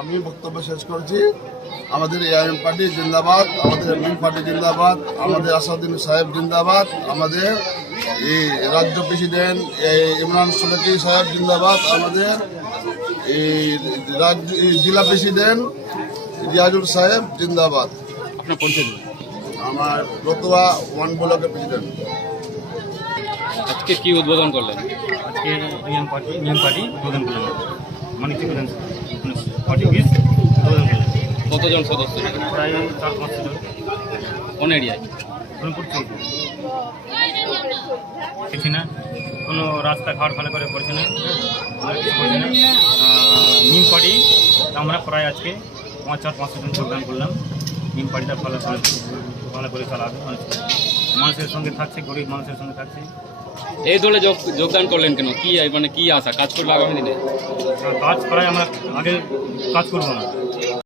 আমি বক্তব্য শেষ করছি। আমাদের এআইএম পার্টি জিন্দাবাদ, আমাদের এমএন পার্টি জিন্দাবাদ, আমাদের আসাদুদ্দিন সাহেব জিন্দাবাদ, আমাদের এই রাজ্য প্রেসিডেন্ট ইমরান সোলাকি সাহেব জিন্দাবাদ, আমাদের এই জেলা প্রেসিডেন্ট রিয়াজুল সাহেব জিন্দাবাদ। আপনার পরিচয় দিন। আমার রতুয়া ওয়ান ব্লকের প্রেসিডেন্ট। আজকে কি উদ্বোধন করলেন? আজকে নিয়ম পার্টি উদ্বোধন করলাম, মানে কি পার্টি অফিস উদ্বোধন করলাম। কতজন সদস্য? প্রায় 4-5 জন। কোন এরিয়ায়? ধর্মপুর চৌকি দেখছি না, কোনো রাস্তাঘাট ভালো করে করছে না, আর কিছু করছে না। নিম পার্টি আমরা প্রায় আজকে 4-5 জন যোগদান করলাম। নিম পার্টিটা ভালো করে চালাবে, মানুষের সঙ্গে থাকছে, গরিব মানুষের সঙ্গে থাকছে। এই দলে যোগদান করলেন কেন? কি মানে কি আশা কাজ করবে আগামী দিনে? কাজ প্রায় আমরা আগে কাজ করবো না,